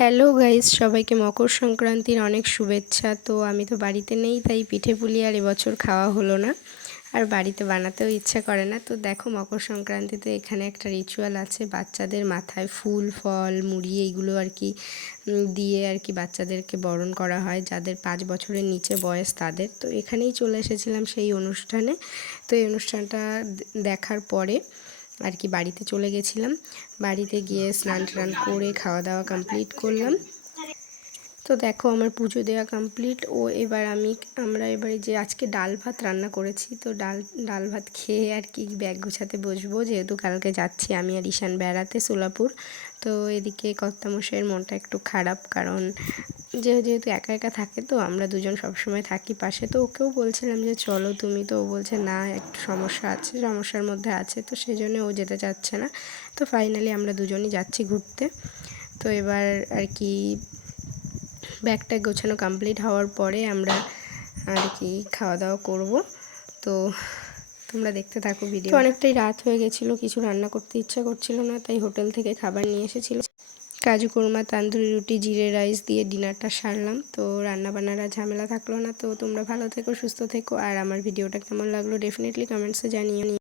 Hello guys, সবাইকে মকর সংক্রান্তির অনেক শুভেচ্ছা। তো আমি তো বাড়িতে নেই, তাই পিঠে পুলি আর এবছর খাওয়া হলো না, আর বাড়িতে বানাতেও ইচ্ছা করে না। তো দেখো, মকর সংক্রান্তিতে এখানে একটা রিচুয়াল আছে, বাচ্চাদের মাথায় ফুল ফল মুড়ি এইগুলো আর কি দিয়ে আর কি বাচ্চাদেরকে বরণ করা হয়, যাদের 5 বছরের নিচে বয়স তাদের। তো এখানেই চলে এসেছিলাম সেই অনুষ্ঠানে। তো এই অনুষ্ঠানটা দেখার পরে আর কি বাড়িতে চলে গেছিলাম। বাড়িতে গিয়ে স্নান টান করে খাওয়া দাওয়া কমপ্লিট করলাম। তো দেখো, আমার পুজো দেওয়া কমপ্লিট। এবার আমরা এবারে যে আজকে ডাল ভাত রান্না করেছি, তো ডাল ভাত খেয়ে আর কি ব্যাগ গোছাতে বসবো, যেহেতু কালকে যাচ্ছি আমি আর ঈশান বেড়াতে সোলাপুর। তো এদিকে কর্তামশাইয়ের মনটা একটু খারাপ, কারণ যেহেতু একা একা থাকে, তো আমরা দুজন সবসময় থাকি পাশে। তো ওকেও বলছিলাম যে চলো তুমি, তো ও বলছে না, একটু সমস্যার মধ্যে আছে, তো সেই জন্য ও যেতে চাচ্ছে না। তো ফাইনালি আমরা দুজনই যাচ্ছি ঘুরতে। তো এবার আর কি ব্যাগটা গোছানো কমপ্লিট হওয়ার পরে আমরা আর কি খাওয়া দাওয়া করব। তো তোমরা দেখতে থাকো ভিডিও। অনেকটাই রাত হয়ে গেছিলো, কিছু রান্না করতে ইচ্ছা করছিল না, তাই হোটেল থেকে খাবার নিয়ে এসেছিল। কাজু কোরমা, তান্দুরি রুটি, জিরে রাইস দিয়ে ডিনারটা সারলাম। তো রান্নাবান্নার ঝামেলা থাকলো না। তো তোমরা ভালো থেকো, সুস্থ থেকো, আর আমার ভিডিওটা কেমন লাগলো ডেফিনেটলি কমেন্টসে জানিও।